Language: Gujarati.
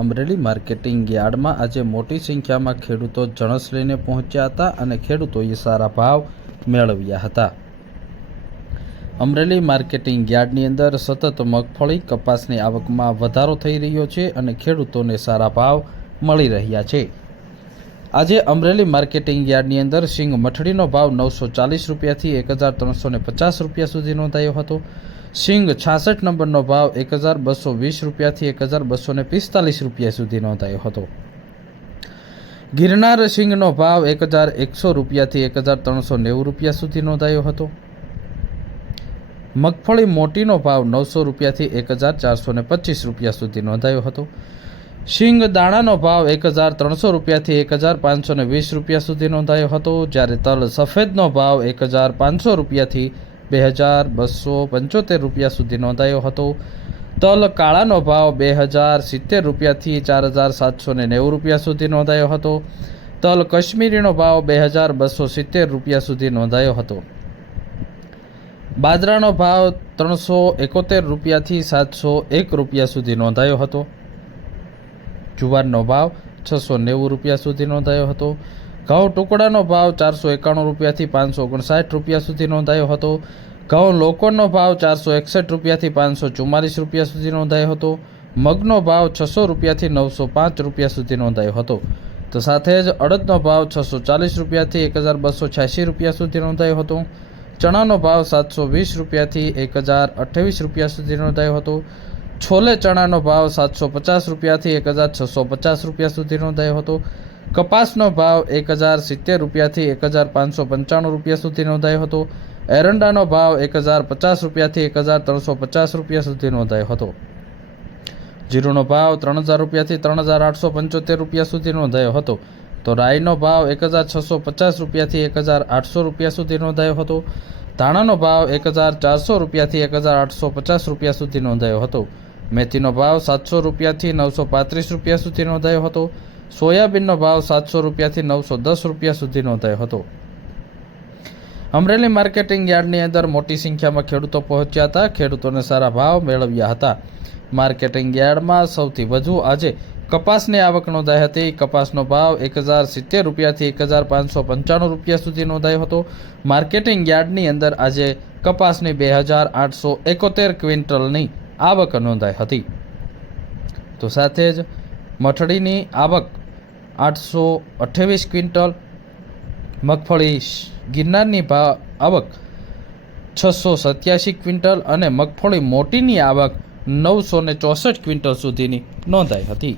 અમરેલી માર્કેટિંગ યાર્ડમાં આજે મોટી સંખ્યામાં ખેડૂતો જણસ લઈને પહોંચ્યા હતા અને ખેડૂતોએ સારા ભાવ મેળવ્યા હતા। અમરેલી માર્કેટિંગ યાર્ડની અંદર સતત મગફળી કપાસની આવકમાં વધારો થઈ રહ્યો છે અને ખેડૂતોને સારા ભાવ મળી રહ્યા છે। આજે અમરેલી માર્કેટિંગ યાર્ડની અંદર સિંગ મઠડીનો ભાવ 940 રૂપિયાથી 1350 રૂપિયા સુધી નોંધાયો હતો। સિંગ 66 નંબરનો ભાવ 1220 રૂપિયાથી 1245 રૂપિયા સુધી નોંધાયો હતો। ગિરનાર સિંગનો ભાવ 1100 રૂપિયાથી 1390 રૂપિયા સુધી નોંધાયો હતો। મગફળી મોટીનો ભાવ 900 રૂપિયાથી 1425 રૂપિયા સુધી નોંધાયો હતો। સિંગ દાણાનો ભાવ 1300 રૂપિયાથી 1520 રૂપિયા સુધી નોંધાયો હતો, જ્યારે તલ સફેદનો ભાવ 1500 રૂપિયાથી 2275 રૂપિયા સુધી નોંધાયો હતો। તલ કાળાનો ભાવ 2070 રૂપિયાથી 4790 રૂપિયા સુધી નોંધાયો હતો। તલ કશ્મીરીનો ભાવ 2270 રૂપિયા સુધી નોંધાયો હતો। બાજરાનો ભાવ 371 રૂપિયાથી 701 રૂપિયા સુધી નોંધાયો હતો। જુવારનો ભાવ 690 રૂપિયા સુધી નોંધાયો હતો। ઘઉં ટુકડાનો ભાવ 491 રૂપિયાથી 559 રૂપિયા સુધી નોંધાયો હતો। ઘઉં લોકોનો ભાવ 461 રૂપિયાથી 544 રૂપિયા સુધી નોંધાયો હતો। મગનો ભાવ 600 રૂપિયાથી 905 રૂપિયા સુધી નોંધાયો હતો। તો સાથે જ અડદનો ભાવ 640 રૂપિયાથી 1286 રૂપિયા સુધી નોંધાયો હતો। ચણાનો ભાવ 720 રૂપિયાથી 1028 રૂપિયા સુધી નોંધાયો હતો। છોલે ચણાનો ભાવ 750 રૂપિયાથી 1650 રૂપિયા સુધી નોંધાયો હતો। કપાસનો ભાવ 1070 રૂપિયાથી 1595 રૂપિયા સુધી નોંધાયો હતો। એરંડાનો ભાવ 1050 રૂપિયાથી 1350 રૂપિયા સુધી નોંધાયો હતો। જીરુનો ભાવ 3000 રૂપિયાથી 3875 રૂપિયા સુધી નોંધાયો હતો। તો રાઈનો ભાવ 1650 રૂપિયાથી 1800 રૂપિયા સુધી નોંધાયો હતો। ધાણાનો ભાવ 1400 રૂપિયાથી 1850 રૂપિયા સુધી નોંધાયો હતો। મેથીનો ભાવ 700 રૂપિયાથી 935 રૂપિયા સુધી નોંધાયો હતો। સોયાબીનનો ભાવ 700 રૂપિયાથી 910 રૂપિયા સુધી નોંધાયો હતો। અમરેલી માર્કેટિંગ યાર્ડની અંદર મોટી સંખ્યામાં ખેડૂતો પહોંચ્યા હતા, ખેડૂતોને સારા ભાવ મેળવ્યા હતા। માર્કેટિંગ યાર્ડમાં સૌથી વધુ આજે કપાસની આવક નોંધાઈ હતી। કપાસનો ભાવ 1070 રૂપિયાથી 1595 રૂપિયા સુધી નોંધાયો હતો। માર્કેટિંગ યાર્ડની અંદર આજે કપાસની 2871 ક્વિન્ટલની આવક નોંધાઈ હતી। તો સાથે જ મઠડીની આવક 828 ક્વિન્ટલ, મગફળી ગિરનારની આવક 687 ક્વિન્ટલ અને મગફળી મોટીની આવક 964 ક્વિન્ટલ સુધીની નોંધાઈ હતી।